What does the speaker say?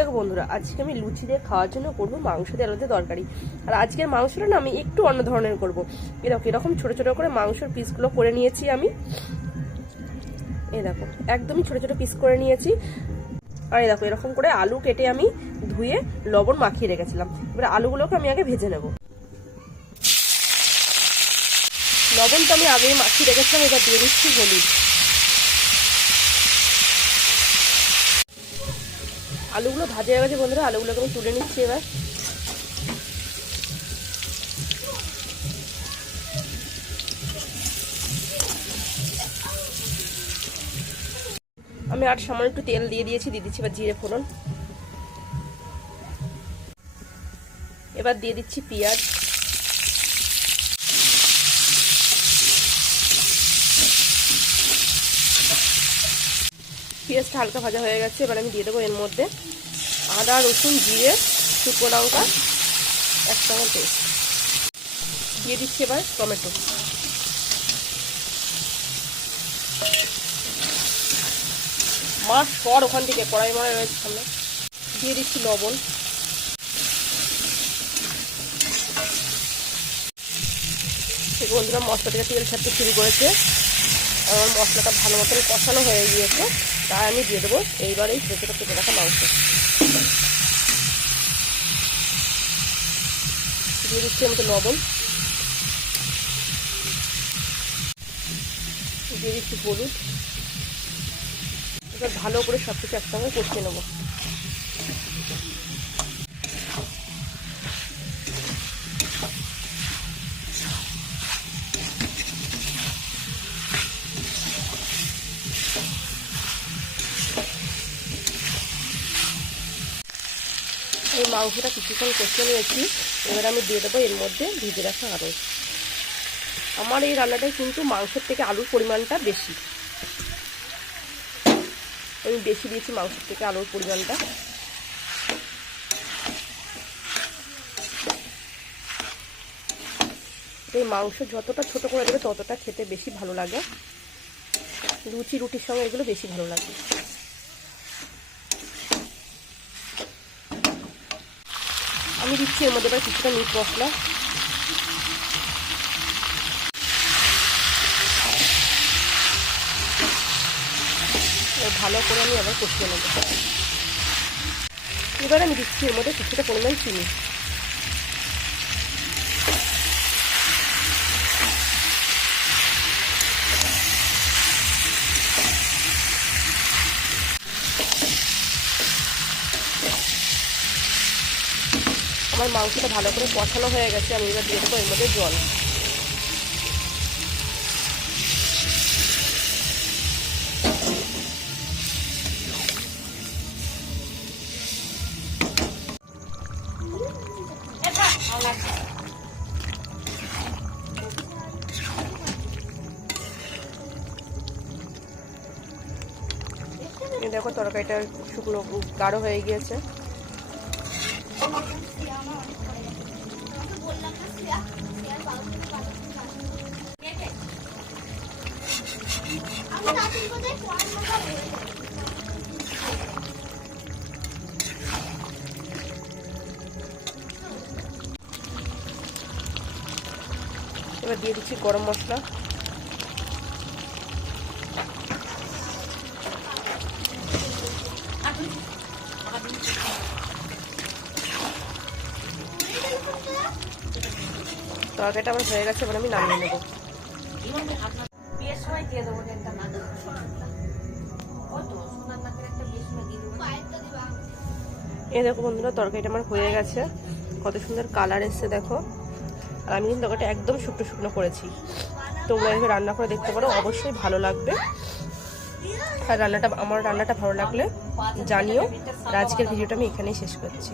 দেখো বন্ধুরা, আজকে আমি লুচি দিয়ে খাওয়ার জন্য করবো মাংস দিয়ে আলু দিয়ে তরকারি। আর আজকের মাংসটা না আমি একটু অন্য ধরনের করবো। এরকম ছোট ছোট করে মাংসের পিসগুলো করে নিয়েছি আমি। এই দেখো একদমই ছোট ছোট পিস করে নিয়েছি। আর এই দেখো এরকম করে আলু কেটে আমি ধুয়ে লবণ মাখিয়ে রেখেছিলাম। এবার আলুগুলোকে আমি আগে ভেজে নেব। লবণটা আমি আগেই মাখিয়ে রেখেছিলাম। এবার দিয়ে দিচ্ছি হলুদ। আলুগুলো ভাজা হয়ে গেছে বন্ধুরা, আলুগুলোকে আমি তুলে নিচ্ছি। এবার আমি আর সামান্য একটু তেল দিয়ে দিয়েছি, দিয়ে দিচ্ছি এবার জিরে ফোড়ন। এবার দিয়ে দিচ্ছি পেঁয়াজ। পেঁয়াজটা হালকা ভাজা হয়ে গেছে। এবার আমি দিয়ে দেবো এর মধ্যে আদা রসুন জিরে শুকনো লঙ্কা 1 চামচ পেস্ট দিয়ে দিচ্ছি। এবার টমেটো, মাছ পর ওখান থেকে কড়াই মড়াই রয়েছে সামনে, দিয়ে দিচ্ছি লবণ। বন্ধুরা মশলা থেকে তেল ছাড়তে শুরু করেছে। আমার মশলাটা ভালো মতন কষানো হয়ে গিয়েছে, তাই আমি দিয়ে দেবো এইবার এই ছোটো ছোটো কেটে রাখা মাংস। দিয়ে দিচ্ছি আমি লবণ, দিয়ে দিচ্ছি হলুদ। এবার ভালো করে সব কিছু একসঙ্গে কষিয়ে নেবো। এই মাংসটা কিছুক্ষণ কষিয়ে নিয়েছি। এবার আমি দিয়ে দেবো এর মধ্যে ভিজে রাখা আলু। আমার এই রান্নাটায় কিন্তু মাংসের থেকে আলুর পরিমাণটা বেশি। আমি বেশি দিয়েছি মাংসের থেকে আলুর পরিমাণটা। এই মাংস যতটা ছোট করে দেবে ততটা খেতে বেশি ভালো লাগে। লুচি রুটির সঙ্গে এগুলো বেশি ভালো লাগে। আমি দিচ্ছি এর মধ্যে এবার কিছুটা মিট মশলা। ভালো করে আমি আবার কষিয়ে নেব। এবার আমি দিচ্ছি এর মধ্যে কিছুটা পরিমাণ চিনি। আমার মাংসটা ভালো করে কষানো হয়ে গেছে। আমি এবার দিয়ে দেবো এর মধ্যে জল। দেখো তরকারিটা শুকনো গাঢ় হয়ে গিয়েছে। এবার দিয়ে দিচ্ছি গরম মশলা। তরকারিটা আমার হয়ে গেছে, এবার আমি নামিয়ে নেব। এই দেখো বন্ধুরা তরকারিটা আমার হয়ে গেছে, কত সুন্দর কালার এসছে দেখো। আর আমি কিন্তু তরকারিটা একদম শুকনো শুকনো করেছি। তোমরা এভাবে রান্না করে দেখতে পারো, অবশ্যই ভালো লাগবে। আর আমার রান্নাটা ভালো লাগলে জানিও। আর আজকের ভিডিওটা আমি এখানেই শেষ করছি।